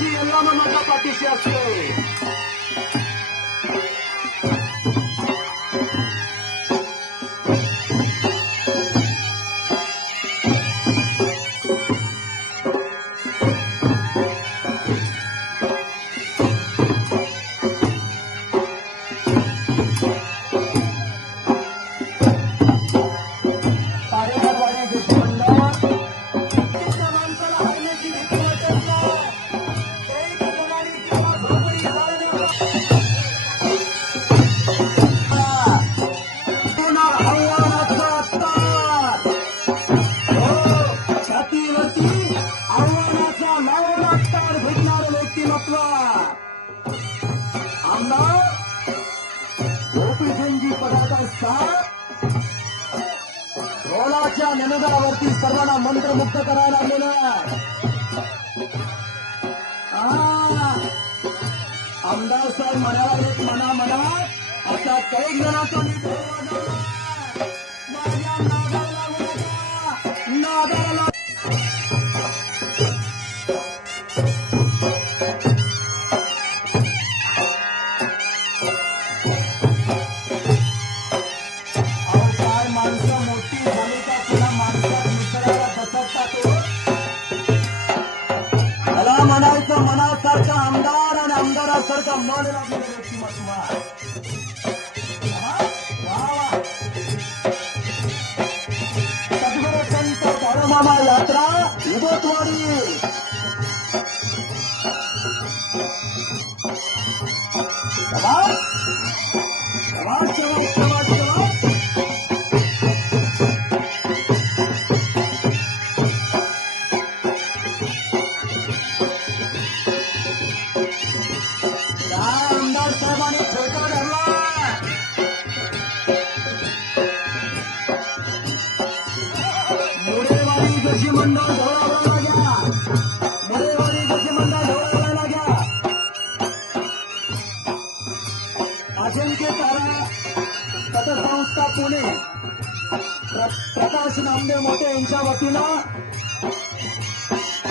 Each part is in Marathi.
पाठीशी यल्लामा माझ्या पाठीशी असते. ढोलाच्या ननदावरती सर्वांना मंत्रमुग्ध करायला लागलेला आमदार साहेब म्हणाला एक मनात असा कैक जणांचा नादाला म्हणायचं मनासारखा आमदार आणि आमदारासारखा मन लागलेलं व्यक्तिमत्व सद्गुरू संत बाळूमामा यात्रा उदोतवाडी आमदार साहेबांनी ठेका धरला मुडेवाडी कृषी मंडळ ढोळावला घ्या मुडेवाडी कृषी मंडळ ढोळावला घ्या अजिंक्य तारा पतसंस्था पुणे प्रकाश नामदेव मोठे यांच्या वतीनं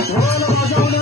ढोल वाजवणे